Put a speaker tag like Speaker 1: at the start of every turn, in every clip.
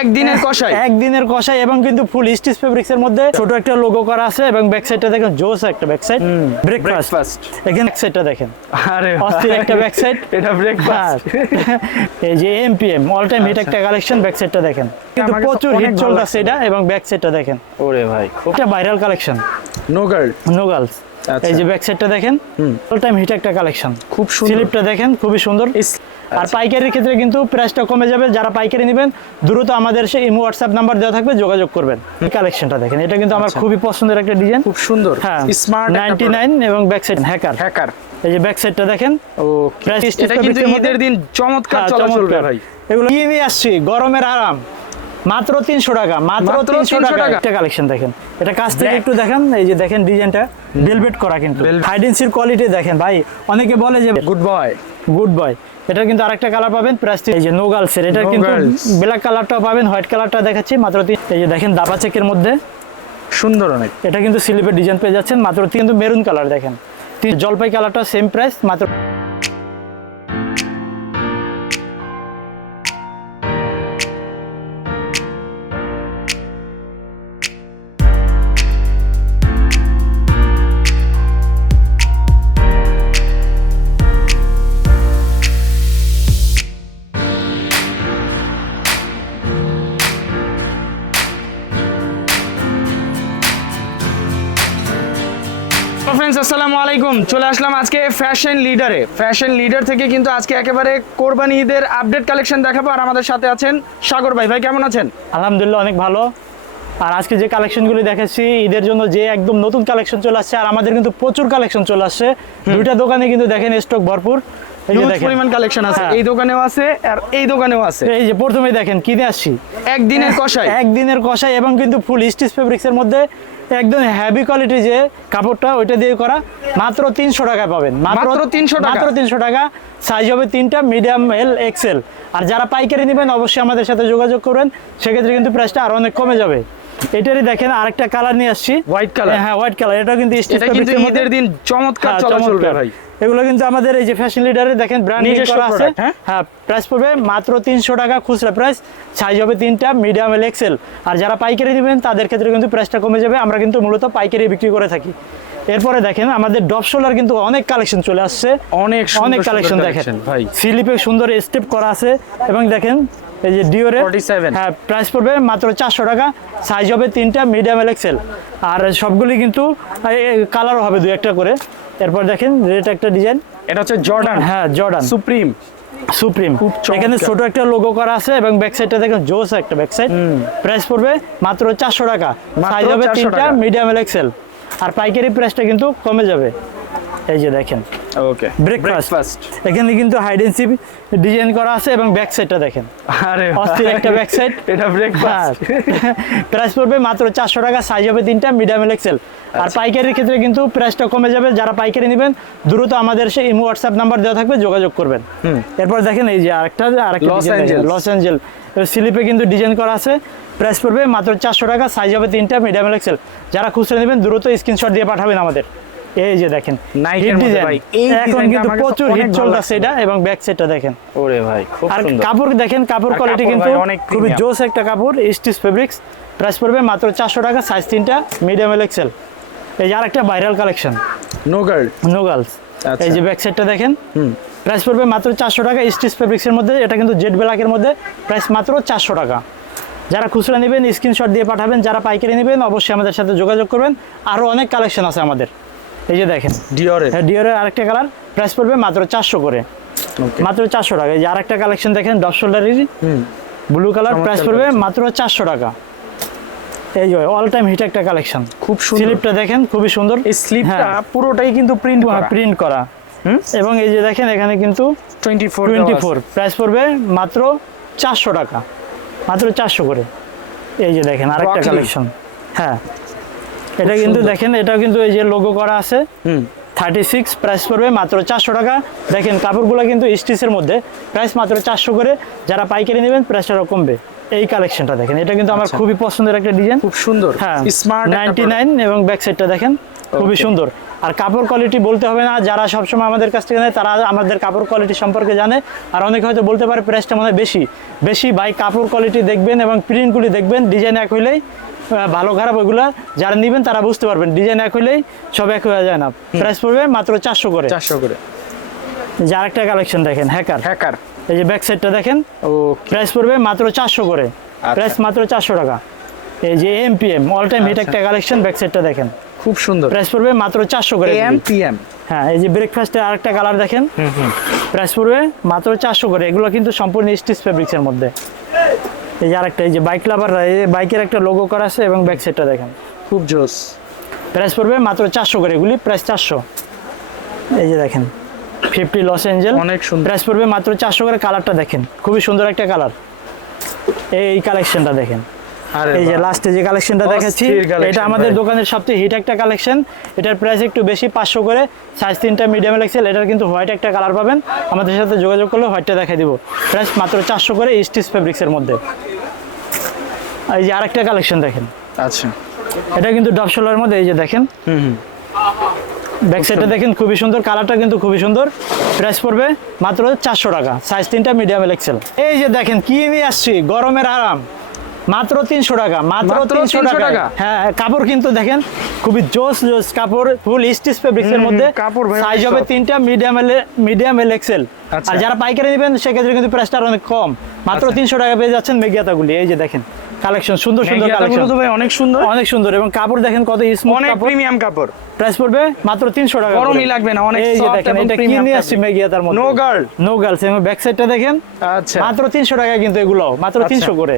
Speaker 1: একদিনের কষাই।
Speaker 2: একদিনের কষাই এবং কিন্তু ফুল স্টিচ ফেব্রিক্স এর মধ্যে ছোট একটা লোগো করা আছে এবং ব্যাক সাইডটা দেখেন জোস একটা ব্যাক সাইড ব্রেকফাস্ট এখানে ব্যাক সাইডটা দেখেন।
Speaker 1: আরে
Speaker 2: অস্থির একটা ব্যাক সাইড
Speaker 1: এটা ব্রেকফাস্ট
Speaker 2: এই যে এমপিএম অল টাইম হিট একটা কালেকশন ব্যাক সাইডটা দেখেন। কিন্তু প্রচুর হিট চলতেছে এটা এবং ব্যাক সাইডটা দেখেন।
Speaker 1: ওরে ভাই খুব
Speaker 2: এটা viral collection
Speaker 1: no girl
Speaker 2: no girls
Speaker 1: আচ্ছা।
Speaker 2: এই যে ব্যাক সাইডটা দেখেন অল টাইম হিট একটা কালেকশন
Speaker 1: খুব সুন্দর।
Speaker 2: স্লিপটা দেখেন খুবই সুন্দর। আর পাইকারির ক্ষেত্রে কিন্তু প্রাইসটা কমে যাবে। যারা পাইকারি নেবেন দ্রুত আমাদের সেই ইমো হোয়াটসঅ্যাপ নাম্বার দেওয়া থাকবে যোগাযোগ করবেন। কালেকশনটা দেখেন। এটা কিন্তু আমার
Speaker 1: আচ্ছা।
Speaker 2: খুবই পছন্দের একটা ডিজাইন
Speaker 1: খুব সুন্দর।
Speaker 2: হ্যাঁ
Speaker 1: স্মার্ট
Speaker 2: নাইনটি নাইন এবং ব্যাক সাইড হ্যাকার
Speaker 1: হ্যাকার
Speaker 2: এই যে ব্যাক সাইডটা দেখেন
Speaker 1: ও
Speaker 2: Price
Speaker 1: এটা কিন্তু ঈদের দিন চমৎকার
Speaker 2: হ্যাঁ,
Speaker 1: চলা চলবে ভাই।
Speaker 2: এগুলো কি নিয়ে আসছি গরমের আরাম। মাত্র তিনশো টাকা মাত্র
Speaker 1: মাত্র
Speaker 2: তিনশো
Speaker 1: 300
Speaker 2: টাকা। একটা কালেকশন দেখেন। এটা কাছ থেকে একটু দেখেন এই যে দেখেন ডিজাইনটা ভেলভেট করা কিন্তু। হাইডেন্সির কোয়ালিটি দেখেন ভাই। অনেকে বলে যে
Speaker 1: গুড বয়
Speaker 2: গুড বয় এটা কিন্তু আরেকটা কালার পাবেন প্রাইস এই যে নো গার্লসের এটা কিন্তু ব্ল্যাক কালারটাও পাবেন হোয়াইট কালারটা দেখাচ্ছি মাত্র তিন এই যে দেখেন দাবা চেকের মধ্যে।
Speaker 1: সুন্দর অনেক।
Speaker 2: এটা কিন্তু স্লিপের ডিজাইন পেয়ে যাচ্ছেন মাত্র কিন্তু মেরুন কালার দেখেন। জলপাই কালারটা সেম প্রাইস মাত্র
Speaker 1: ফ্রেন্ডস আসসালামু আলাইকুম। চলে আসলাম আজকে ফ্যাশন লিডারে ফ্যাশন লিডার থেকে কিন্তু আজকে একেবারে কোরবানি ঈদের আপডেট কালেকশন দেখাবো। আর আমাদের সাথে আছেন সাগর ভাই। ভাই কেমন আছেন?
Speaker 2: আলহামদুলিল্লাহ অনেক ভালো। আর আজকে যে কালেকশনগুলি দেখাচ্ছি ঈদের জন্য যে একদম নতুন কালেকশন চলে আসছে আর আমাদের কিন্তু প্রচুর কালেকশন চলে আসছে। দুইটা দোকানে কিন্তু দেখেন স্টক ভরপুর।
Speaker 1: হিউজ পরিমাণ কালেকশন আছে
Speaker 2: হ্যাঁ।
Speaker 1: এই দোকানেও আছে আর এই দোকানেও আছে।
Speaker 2: এই যে প্রথমে দেখেন কিনে আসছি?
Speaker 1: একদিনের কষাই।
Speaker 2: একদিনের কষাই এবং কিন্তু ফুল স্টিচ ফেব্রিক্স মধ্যে একদম হেভি কোয়ালিটি যে কাপড়টা ওইটা দিয়ে করা মাত্র তিনশো টাকায় পাবেন।
Speaker 1: মাত্র 300
Speaker 2: মাত্র তিনশো টাকা। সাইজ হবে তিনটা মিডিয়াম এল এক্সেল আর যারা পাইকারি নেবেন অবশ্যই আমাদের সাথে যোগাযোগ করবেন। সেক্ষেত্রে কিন্তু প্রাইসটা আরও অনেক কমে যাবে। এটারই দেখেন আরেকটা কালার নিয়ে আসছি।
Speaker 1: হোয়াইট কালার
Speaker 2: হ্যাঁ হোয়াইট কালার এটা কিন্তু
Speaker 1: ঈদের দিন চমৎকার চলবে ভাই।
Speaker 2: এগুলো কিন্তু আমাদের এই যে ফ্যাশন লিডারে দেখেন ব্র্যান্ড করা আছে।
Speaker 1: হ্যাঁ?
Speaker 2: হ্যাঁ প্রাইস পড়বে মাত্র তিনশো টাকা খুচরা প্রাইস সাইজ হবে তিনটা মিডিয়াম এল এক্সেল আর যারা পাইকারি নেবেন তাদের ক্ষেত্রে কিন্তু প্রাইসটা কমে যাবে। আমরা কিন্তু মূলত পাইকারি বিক্রি করে থাকি। এরপরে দেখেন আমাদের ডপ শোলার কিন্তু অনেক কালেকশন চলে আসছে।
Speaker 1: অনেক
Speaker 2: অনেক কালেকশন দেখেন।
Speaker 1: ভাই।
Speaker 2: স্লিপে সুন্দর স্টেপ করা আছে। এবং দেখেন এই যে ডিওরে
Speaker 1: 47
Speaker 2: হ্যাঁ প্রাইস পড়বে মাত্র চারশো টাকা সাইজ হবে তিনটা মিডিয়াম এল এক্সেল আর সবগুলি কিন্তু কালারও হবে দু একটা করে। এরপর দেখেন রেড একটা ডিজাইন
Speaker 1: এটা হচ্ছে জর্ডান।
Speaker 2: হ্যাঁ জর্ডান।
Speaker 1: সুপ্রিম।
Speaker 2: সুপ্রিম। এখানে ছোট একটা লোগো করা আছে এবং ব্যাক সাইডটা দেখেন জোস একটা ব্যাক সাইড প্রাইস পড়বে মাত্র চারশো টাকা।
Speaker 1: মাত্র
Speaker 2: সাইজ হবে
Speaker 1: 400
Speaker 2: তিনটা মিডিয়াম এল এক্সেল আর পাইকারি প্রাইসটা কিন্তু কমে যাবে। এই যে দেখেন।
Speaker 1: ওকে
Speaker 2: ব্রেকফাস্ট এখানে কিন্তু হাইডেন্সি ডিজাইন করা আছে এবং ব্যাক সাইডটা দেখেন।
Speaker 1: আরে
Speaker 2: অস্থির একটা ব্যাক সাইড
Speaker 1: এটা ব্রেকফাস্ট
Speaker 2: প্রাইস পড়বে মাত্র চারশো টাকা সাইজ হবে তিনটা মিডিয়াম এক্সেল আর
Speaker 1: আচ্ছা।
Speaker 2: পাইকারির ক্ষেত্রে কিন্তু প্রাইসটা কমে যাবে। যারা পাইকারি নেবেন দ্রুত আমাদের সেই ইমো হোয়াটসঅ্যাপ নাম্বার দেওয়া থাকবে যোগাযোগ করবেন। এরপর দেখেন এই যে আরেকটা আরেকটা ডিজাইন
Speaker 1: Angeles।
Speaker 2: লস অ্যাঞ্জেল স্লিপে কিন্তু ডিজাইন করা আছে। প্রাইস পড়বে মাত্র চারশো টাকা সাইজ হবে তিনটা মিডিয়াম এক্সেল যারা খুচরা নেবেন দ্রুত স্ক্রিনশট দিয়ে পাঠাবেন আমাদের। এই যে দেখেন
Speaker 1: এর মধ্যে ভাই, এই
Speaker 2: এখন কিন্তু প্রচুর হিট চলতেছে এটা এবং ব্যাক সাইডটা দেখেন।
Speaker 1: ওরে ভাই খুব
Speaker 2: আর কাপড় দেখেন কাপড় কোয়ালিটি কিন্তু খুবই জোস একটা কাপড় স্টিচ ফেব্রিক্স প্রাইস পড়বে মাত্র চারশো টাকা সাইজ তিনটা মিডিয়াম এল এক্সেল এই যে আরেকটা viral collection
Speaker 1: no girl
Speaker 2: no girls
Speaker 1: আচ্ছা।
Speaker 2: এই যে ব্যাক সাইডটা দেখেন। প্রাইস পড়বে মাত্র চারশো টাকা স্টিচ ফেব্রিক্সের মধ্যে। এটা কিন্তু জেড ব্ল্যাকের মধ্যে। প্রাইস মাত্র চারশো টাকা। যারা খুচরা নেবেন স্ক্রিনশট দিয়ে পাঠাবেন। যারা পাইকারি নেবেন অবশ্যই আমাদের সাথে যোগাযোগ করবেন। আরও অনেক কালেকশন আছে আমাদের। এই যে দেখেন।
Speaker 1: ডিওরে
Speaker 2: হ্যাঁ ডিওরের আরেকটা কালার। প্রাইস পড়বে মাত্র চারশো করে। মাত্র চারশো টাকা। এই যে আরেকটা কালেকশন দেখেন ডপ শোল্ডারের ব্লু কালার প্রাইস পড়বে মাত্র চারশো টাকা। এই যে অল টাইম হিট একটা কালেকশন
Speaker 1: খুব সুন্দর।
Speaker 2: স্লিপটা দেখেন খুবই সুন্দর।
Speaker 1: এই স্লিপটা
Speaker 2: হ্যাঁ।
Speaker 1: পুরোটাই কিন্তু প্রিন্ট করা।
Speaker 2: প্রিন্ট করা। এবং এই যে দেখেন এখানে কিন্তু
Speaker 1: 24
Speaker 2: টোয়েন্টি ফোর প্রাইস পড়বে মাত্র চারশো টাকা। মাত্র চারশো করে। এই যে দেখেন আরেকটা কালেকশন হ্যাঁ। এটা কিন্তু দেখেন এটা কিন্তু এই যে লোগো করা আছে।
Speaker 1: হুম।
Speaker 2: থার্টি সিক্স প্রাইস পড়বে মাত্র চারশো টাকা। দেখেন কাপড়গুলো কিন্তু স্টিচের মধ্যে। প্রাইস মাত্র চারশো করে। যারা পাইকারি নেবেন প্রাইসটা কমবে। এই কালেকশনটা দেখেন এটা কিন্তু আমার
Speaker 1: আচ্ছা।
Speaker 2: খুবই পছন্দের একটা ডিজাইন
Speaker 1: খুব সুন্দর।
Speaker 2: হ্যাঁ
Speaker 1: স্মার্ট
Speaker 2: নাইনটি নাইন এবং ব্যাক সাইডটা দেখেন। খুবই সুন্দর। আর কাপড় কোয়ালিটি বলতে হবে না যারা সবসময় আমাদের কাছ থেকে নেয় তারা আমাদের কাপড় কোয়ালিটি সম্পর্কে জানে। আর অনেকে হয়তো বলতে পারে প্রাইসটা মনে বেশি। বেশি বাই কাপড় কোয়ালিটি দেখবেন এবং প্রিন্টগুলি দেখবেন ডিজাইন এক হইলেই ভালো খারাপ ওইগুলো যারা নেবেন তারা বুঝতে পারবেন। ডিজাইন এক হইলেই সব এক হয়ে যায় না। প্রাইস পড়বে মাত্র চারশো করে।
Speaker 1: চারশো করে।
Speaker 2: যে আরেকটা কালেকশন দেখেন হ্যাকার
Speaker 1: হ্যাকার
Speaker 2: এই যে ব্যাক সাইডটা দেখেন
Speaker 1: ও
Speaker 2: প্রাইস পড়বে মাত্র চারশো করে।
Speaker 1: আচ্ছা।
Speaker 2: প্রাইস মাত্র চারশো টাকা। এই যে M P M all time hit
Speaker 1: আচ্ছা।
Speaker 2: একটা কালেকশন ব্যাক সাইডটা দেখেন।
Speaker 1: খুব সুন্দর।
Speaker 2: প্রাইস পড়বে মাত্র চারশো করে
Speaker 1: এম পি এম
Speaker 2: হ্যাঁ এই যে ব্রেকফাস্টে আরেকটা কালার দেখেন। প্রাইস পড়বে মাত্র চারশো করে। এগুলো কিন্তু সম্পূর্ণ স্টিচ ফেব্রিক্সের মধ্যে। এই যে আরেকটা এই যে বাইক লাভার এই বাইকের একটা লোগো করা আছে এবং ব্যাক সাইডটা দেখেন।
Speaker 1: খুব জোস।
Speaker 2: প্রাইস পড়বে মাত্র চারশো করে। এগুলি প্রাইস চারশো। এই যে দেখেন ফিফটি লস এঞ্জেল
Speaker 1: অনেক সুন্দর।
Speaker 2: প্রাইস পড়বে মাত্র চারশো করে। কালারটা দেখেন খুবই সুন্দর একটা কালার এই কালেকশনটা দেখেন। এই যে লাস্টে যে কালেকশনটা দেখাচ্ছি এটা আমাদের দোকানের সবচেয়ে হিট একটা কালেকশন এটার প্রাইস একটু বেশি পাঁচশো করে। সাইজ তিনটা মিডিয়াম এক্সেল এটার কিন্তু হোয়াইট একটা কালার পাবেন। আমাদের সাথে যোগাযোগ করলে হোয়াইটটা দেখাই দিব। প্রাইস মাত্র চারশো করে স্টিচ ফেব্রিক্সের মধ্যে। এই যে আরেকটা কালেকশন দেখেন।
Speaker 1: আচ্ছা।
Speaker 2: এটা কিন্তু ডবশোলার মধ্যে এই যে দেখেন।
Speaker 1: হুম হুম।
Speaker 2: ব্যাক সাইডটা দেখেন খুবই সুন্দর কালারটা কিন্তু খুবই সুন্দর। প্রাইস পড়বে মাত্র চারশো টাকা সাইজ তিনটা মিডিয়াম এক্সেল এই যে দেখেন কি নিয়ে আসছি? গরমের আরাম। মাত্র তিনশো টাকা মাত্র তিনশো টাকা? হ্যাঁ কাপড় কিন্তু দেখেন খুবই জোস জোস কাপড় ফুল স্টিচ ফেব্রিক্সের
Speaker 1: হুম,
Speaker 2: মধ্যে।
Speaker 1: কাপড়
Speaker 2: সাইজ হবে তিনটা medium L medium L XL
Speaker 1: আচ্ছা।
Speaker 2: আর যারা পাইকারি নেবেন সেক্ষেত্রে কিন্তু প্রাইসটা অনেক কম। মাত্র
Speaker 1: আচ্ছা।
Speaker 2: তিনশো টাকা পেয়ে যাচ্ছেন মেঘিয়াতাগুলি এই যে দেখেন কালেকশন সুন্দর সুন্দর কালেকশন
Speaker 1: ভাই অনেক সুন্দর।
Speaker 2: অনেক সুন্দর এবং কাপড় দেখেন কত স্মুথ
Speaker 1: অনেক প্রিমিয়াম কাপড়।
Speaker 2: প্রাইস পড়বে মাত্র তিনশো টাকা
Speaker 1: গরমই লাগবে না, অনেক
Speaker 2: এই যে দেখেন
Speaker 1: এবং
Speaker 2: এটা কি নিয়ে আসছি মেগিয়া তার মধ্যে?
Speaker 1: No girl?
Speaker 2: নো গার্লস এবং ব্যাক সাইডটা দেখেন
Speaker 1: আচ্ছা।
Speaker 2: মাত্র তিনশো টাকা কিন্তু এগুলো মাত্র
Speaker 1: আচ্ছা।
Speaker 2: তিনশো করে।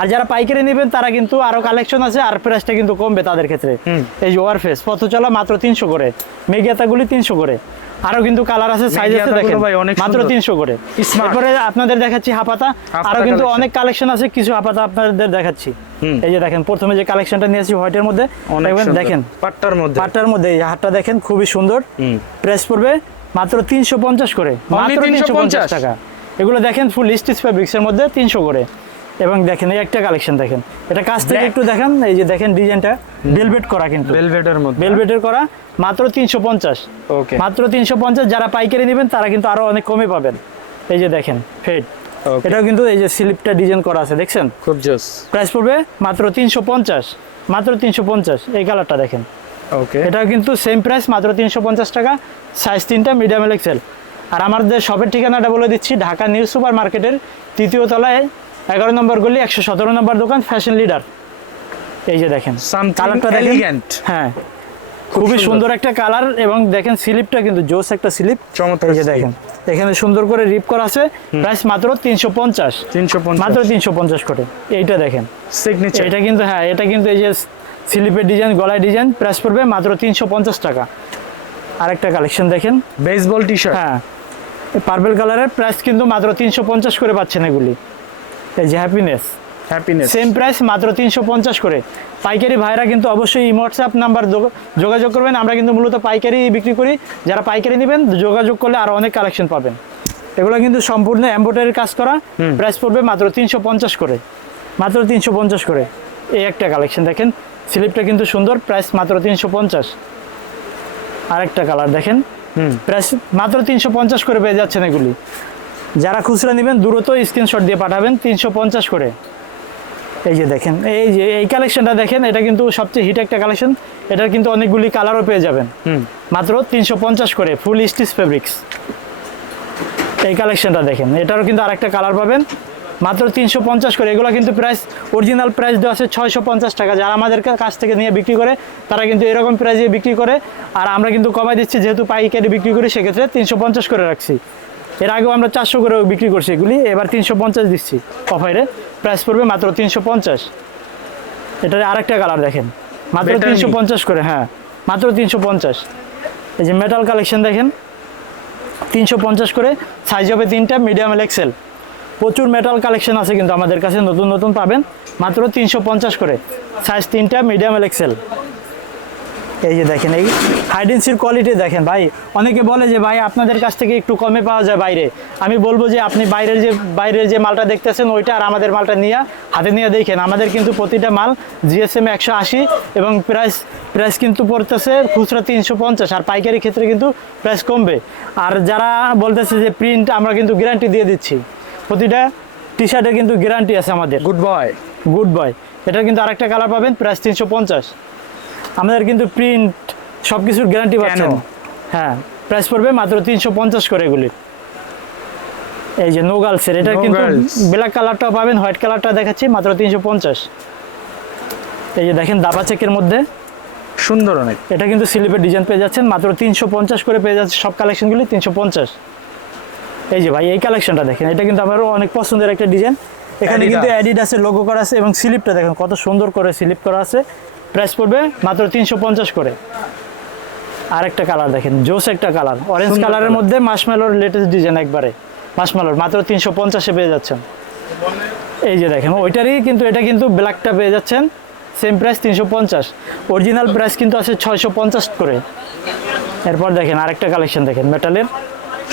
Speaker 2: আর যারা পাইকারি নেবেন তারা কিন্তু আরও কালেকশন আছে আর প্রাইসটা কিন্তু কমবে তাদের ক্ষেত্রে। এই যে ওয়ারফেস পথ চলা মাত্র তিনশো করে। মেগিয়াতাগুলি তিনশো করে। আরও কিন্তু কালার আছে সাইজ আছে দেখেন মাত্র
Speaker 1: সুন্দর।
Speaker 2: তিনশো করে।
Speaker 1: Smart।
Speaker 2: এরপরে আপনাদের দেখাচ্ছি হাপাতা। আরও কিন্তু অনেক কালেকশন আছে কিছু হাপাতা আপনাদের দেখাচ্ছি। এই যে দেখেন প্রথমে যে কালেকশনটা নিয়েছি হোয়াইটের মধ্যে। দেখেন।
Speaker 1: পাট্টার মধ্যে।
Speaker 2: পাটটার মধ্যে এই হাটটা দেখেন খুবই সুন্দর। প্রেস পড়বে মাত্র তিনশো পঞ্চাশ করে। মাত্র তিনশো
Speaker 1: 350
Speaker 2: পঞ্চাশ টাকা। এগুলো দেখেন ফুল স্টিচ ফেব্রিক্সের মধ্যে তিনশো করে। এবং দেখেন এই একটা কালেকশন দেখেন। এটা কাছ থেকে একটু দেখেন এই যে দেখেন ডিজাইনটা ভেলভেট করা কিন্তু।
Speaker 1: ভেলভেটের মধ্যে।
Speaker 2: ভেলভেটের করা মাত্র তিনশো পঞ্চাশ।
Speaker 1: ওকে
Speaker 2: মাত্র তিনশো পঞ্চাশ যারা পাইকারি নেবেন তারা কিন্তু আরও অনেক কমে পাবেন। এই যে দেখেন ফেড. এটাও কিন্তু এই যে স্লিপটা ডিজাইন করা আছে দেখছেন?
Speaker 1: খুব জোস।
Speaker 2: প্রাইস পড়বে মাত্র তিনশো পঞ্চাশ মাত্র তিনশো পঞ্চাশ এই কালারটা দেখেন।
Speaker 1: ওকে
Speaker 2: এটাও কিন্তু সেম প্রাইস মাত্র তিনশো পঞ্চাশ টাকা সাইজ তিনটা মিডিয়াম এক্সেল আর আমাদের শপের ঠিকানাটা বলে দিচ্ছি ঢাকা নিউ সুপার মার্কেটের তৃতীয় তলায় এগারো নম্বর গলি একশো সতেরো নম্বর দোকান ফ্যাশন লিডার এই যে দেখেন কালারটা দেখেন। হ্যাঁ খুবই
Speaker 1: সুন্দর।
Speaker 2: একটা কালার এবং দেখেন স্লিপটা কিন্তু জোস একটা স্লিপ
Speaker 1: চমৎকার
Speaker 2: এই যে দেখেন এখানে সুন্দর করে রিপ করা আছে প্রাইস মাত্র তিনশো পঞ্চাশ।
Speaker 1: তিনশো
Speaker 2: মাত্র তিনশো পঞ্চাশ করে। এইটা দেখেন।
Speaker 1: সিগনেচার
Speaker 2: এটা কিন্তু হ্যাঁ এটা কিন্তু এই যে স্লিপের ডিজাইন গলায় ডিজাইন প্রাইস পড়বে মাত্র তিনশো পঞ্চাশ টাকা। আরেকটা কালেকশন দেখেন।
Speaker 1: বেসবল টি শার্ট
Speaker 2: হ্যাঁ পার্পেল কালারের প্রাইস কিন্তু মাত্র তিনশো পঞ্চাশ করে পাচ্ছেন এগুলি। এই যে হ্যাপিনেস
Speaker 1: হ্যাপিনেস
Speaker 2: সেম প্রাইস মাত্র তিনশো পঞ্চাশ করে। পাইকারি ভাইরা কিন্তু অবশ্যই হোয়াটসঅ্যাপ নাম্বার যোগাযোগ করবেন। আমরা কিন্তু মূলত পাইকারি বিক্রি করি। যারা পাইকারি নেবেন যোগাযোগ করলে আরও অনেক কালেকশন পাবেন। এগুলো কিন্তু সম্পূর্ণ এম্ব্রয়ডারির কাজ করা। প্রাইস পড়বে মাত্র তিনশো পঞ্চাশ করে। মাত্র তিনশো পঞ্চাশ করে। এই একটা কালেকশন দেখেন। স্লিপটা কিন্তু সুন্দর। প্রাইস মাত্র তিনশো পঞ্চাশ। আরেকটা কালার দেখেন। প্রাইস মাত্র তিনশো পঞ্চাশ করে পেয়ে যাচ্ছেন এগুলি। যারা খুচরা নেবেন দ্রুত স্ক্রিনশট দিয়ে পাঠাবেন তিনশো পঞ্চাশ করে। এই যে দেখেন এই যে এই কালেকশনটা দেখেন এটা কিন্তু সবচেয়ে হিট একটা কালেকশন এটার কিন্তু অনেকগুলি কালারও পেয়ে যাবেন।
Speaker 1: হুম।
Speaker 2: মাত্র তিনশো পঞ্চাশ করে ফুল স্টিচ ফেব্রিক্স এই কালেকশনটা দেখেন এটারও কিন্তু আরেকটা কালার পাবেন। মাত্র তিনশো পঞ্চাশ করে এগুলো কিন্তু প্রাইস অরিজিনাল প্রাইস দেওয়া আছে ছয়শো পঞ্চাশ টাকা। যারা আমাদের কাছ থেকে নিয়ে বিক্রি করে তারা কিন্তু এরকম প্রাইসে বিক্রি করে। আর আমরা কিন্তু কমাই দিচ্ছি যেহেতু পাইকারি বিক্রি করি সেক্ষেত্রে তিনশো পঞ্চাশ করে রাখছি। এর আগেও আমরা চারশো করে বিক্রি করছি এগুলি এবার তিনশো পঞ্চাশ দিচ্ছি অফারে। প্রাইস পড়বে মাত্র তিনশো পঞ্চাশ। এটার আরেকটা কালার দেখেন। মাত্র তিনশো পঞ্চাশ করে হ্যাঁ মাত্র তিনশো পঞ্চাশ। এই যে মেটাল কালেকশন দেখেন তিনশো পঞ্চাশ করে সাইজ হবে তিনটা মিডিয়াম এক্সেল প্রচুর মেটাল কালেকশন আছে কিন্তু আমাদের কাছে নতুন নতুন পাবেন। মাত্র তিনশো পঞ্চাশ করে সাইজ তিনটা মিডিয়াম এক্সেল এই যে দেখেন এই হাইডেন্সির কোয়ালিটি দেখেন ভাই। অনেকে বলে যে ভাই আপনাদের কাছ থেকে একটু কমে পাওয়া যায় বাইরে। আমি বলব যে আপনি বাইরের যে বাইরের যে মালটা দেখতেছেন ওইটা আর আমাদের মালটা নিয়ে হাতে নিয়ে দেখেন। আমাদের কিন্তু প্রতিটা মাল জিএসএম একশো আশি এবং প্রাইস প্রাইস কিন্তু পড়তেছে খুচরা তিনশো পঞ্চাশ। আর পাইকারি ক্ষেত্রে কিন্তু প্রাইস কমবে। আর যারা বলতেছে যে প্রিন্ট আমরা কিন্তু গ্যারান্টি দিয়ে দিচ্ছি। প্রতিটা টি শার্টের কিন্তু গ্যারান্টি আছে আমাদের।
Speaker 1: গুড বয়
Speaker 2: গুড বয় এটা কিন্তু আরেকটা কালার পাবেন প্রাইস তিনশো পঞ্চাশ। আমাদের কিন্তু প্রিন্ট সব কিছুর গ্যারান্টি পাচ্ছেন। হ্যাঁ প্রাইস পড়বে মাত্র তিনশো পঞ্চাশ করে এগুলি। এই যে নো গার্লসের এটা কিন্তু ব্ল্যাক কালারটাও পাবেন হোয়াইট কালারটা দেখাচ্ছি মাত্র তিনশো পঞ্চাশ। এই যে দেখেন দাবা চেকের মধ্যে।
Speaker 1: সুন্দর অনেক।
Speaker 2: এটা কিন্তু স্লিপের ডিজাইন পেয়ে যাচ্ছেন মাত্র তিনশো পঞ্চাশ করে পেয়ে যাচ্ছে সব কালেকশনগুলি তিনশো পঞ্চাশ। এই যে ভাই এই কালেকশনটা দেখেন এটা কিন্তু আমার অনেক পছন্দের একটা ডিজাইন এখানে। কিন্তু অ্যাডিডাসের লোগো করা আছে এবং স্লিপটা দেখেন কত সুন্দর করে স্লিপ করা আছে। প্রাইস পড়বে মাত্র তিনশো পঞ্চাশ করে। আরেকটা কালার দেখেন জোস একটা কালার অরেঞ্জ কালারের। মধ্যে মাসমেলোর লেটেস্ট ডিজাইন একবারে। মাসমেলোর মাত্র তিনশো পঞ্চাশে পেয়ে যাচ্ছেন। এই যে দেখেন ওইটারই কিন্তু এটা কিন্তু ব্ল্যাকটা পেয়ে যাচ্ছেন। সেম প্রাইস তিনশো পঞ্চাশ। অরিজিনাল প্রাইস কিন্তু আছে ছয়শো পঞ্চাশ করে। এরপর দেখেন আরেকটা কালেকশন দেখেন মেটালের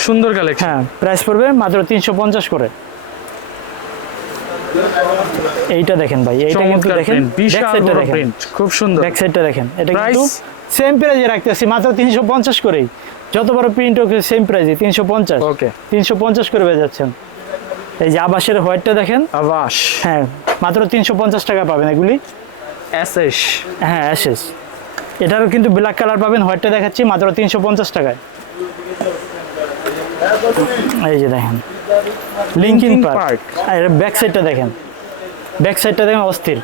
Speaker 1: সুন্দর কালেকশন
Speaker 2: হ্যাঁ প্রাইস পড়বে মাত্র তিনশো পঞ্চাশ করে। এইটা দেখেন ভাই এইটা কিন্তু দেখেন
Speaker 1: বিশাল
Speaker 2: ব্যাক সাইডটা
Speaker 1: বড়
Speaker 2: দেখেন
Speaker 1: প্রিন্ট খুব সুন্দর।
Speaker 2: ব্যাক সাইডটা দেখেন এটা কিন্তু সেম প্রাইজে রাখতেছি মাত্র তিনশো পঞ্চাশ করেই। যত বড় প্রিন্ট ওকে সেম প্রাইজে তিনশো পঞ্চাশ।
Speaker 1: ওকে
Speaker 2: তিনশো পঞ্চাশ করে পেয়ে যাচ্ছেন। এই যে আবাসের হোয়াইটটা দেখেন
Speaker 1: আবাস।
Speaker 2: হ্যাঁ মাত্র তিনশো পঞ্চাশ টাকা পাবেন এগুলি।
Speaker 1: এসএস
Speaker 2: হ্যাঁ অ্যাশেস এটারও কিন্তু ব্ল্যাক কালার পাবেন হোয়াইটটা দেখাচ্ছি মাত্র তিনশো পঞ্চাশ টাকায়। এই যে দেখেন। Linking park. আর ব্যাক সাইডটা দেখেন। ব্যাক সাইডটা দেখেন অস্থির।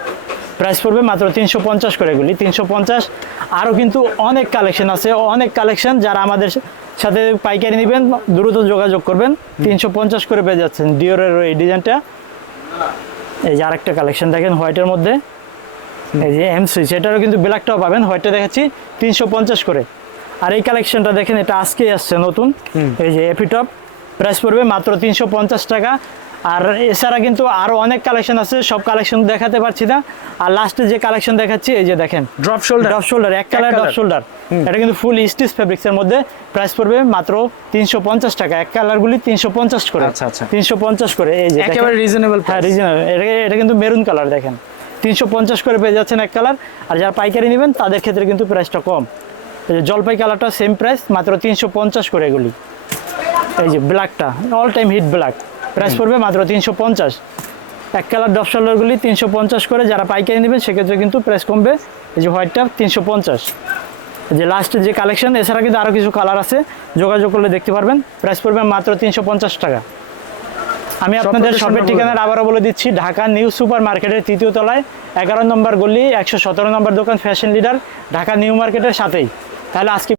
Speaker 2: প্রাইস পড়বে মাত্র তিনশো পঞ্চাশ করে এগুলি। তিনশো পঞ্চাশ। আরও কিন্তু অনেক কালেকশন আছে। অনেক কালেকশন যারা আমাদের সাথে পাইকারি নেবেন দ্রুত যোগাযোগ করবেন। তিনশো পঞ্চাশ করে পেয়ে যাচ্ছেন ডিওরের এই ডিজাইনটা এই যে আরেকটা কালেকশন দেখেন হোয়াইটের মধ্যে। এই যে এম সুইচ এটারও কিন্তু ব্ল্যাকটাও পাবেন। হোয়াইটটা দেখাচ্ছি তিনশো পঞ্চাশ করে। আর এই কালেকশনটা দেখেন এটা আজকেই আসছে নতুন। এই যে এপিটপ প্রাইস পড়বে মাত্র তিনশো পঞ্চাশ টাকা। আর এছাড়া কিন্তু আরও অনেক কালেকশন আছে সব কালেকশন দেখাতে পারছি না। আর লাস্টে যে কালেকশন দেখাচ্ছি এই যে দেখেন।
Speaker 1: ড্রপ শোল্ডার
Speaker 2: ড্রপ শোল্ডার এক কালার ড্রপ শোল্ডার এটা কিন্তু ফুল স্টিচ ফেব্রিক্সের মধ্যে প্রাইস পড়বে মাত্র তিনশো পঞ্চাশ টাকা। এক কালারগুলি তিনশো পঞ্চাশ করে।
Speaker 1: আচ্ছা, আচ্ছা।
Speaker 2: তিনশো পঞ্চাশ করে এই যে
Speaker 1: একেবারে রিজনেবল
Speaker 2: হ্যাঁ রিজনাল এটা এটা কিন্তু মেরুন কালার দেখেন। তিনশো পঞ্চাশ করে পেয়ে যাচ্ছেন এক কালার। আর যারা পাইকারি নেবেন তাদের ক্ষেত্রে কিন্তু প্রাইসটা কম। জলপাই কালারটা সেম প্রাইস মাত্র তিনশো পঞ্চাশ করে এগুলি। এই যে ব্ল্যাকটা all time hit black price পড়বে মাত্র তিনশো পঞ্চাশ। এক কালার ডপ শোল্ডারগুলি তিনশো পঞ্চাশ করে যারা পাইকারি নেবেন সেক্ষেত্রে কিন্তু প্রাইস কমবে। এই যে হোয়াইটটা তিনশো পঞ্চাশ। যে লাস্টের যে কালেকশন এছাড়া কিন্তু আরও কিছু কালার আছে। যোগাযোগ করলে দেখতে পারবেন। প্রাইস পড়বে মাত্র তিনশো পঞ্চাশ টাকা। আমি আপনাদের শপের
Speaker 1: টা
Speaker 2: আবারও বলে দিচ্ছি ঢাকা নিউ সুপার মার্কেটের তৃতীয় তলায় এগারো নম্বর গলি একশো সতেরো নম্বর দোকান ফ্যাশন লিডার ঢাকা নিউ মার্কেটের সাথেই। তাহলে আজকে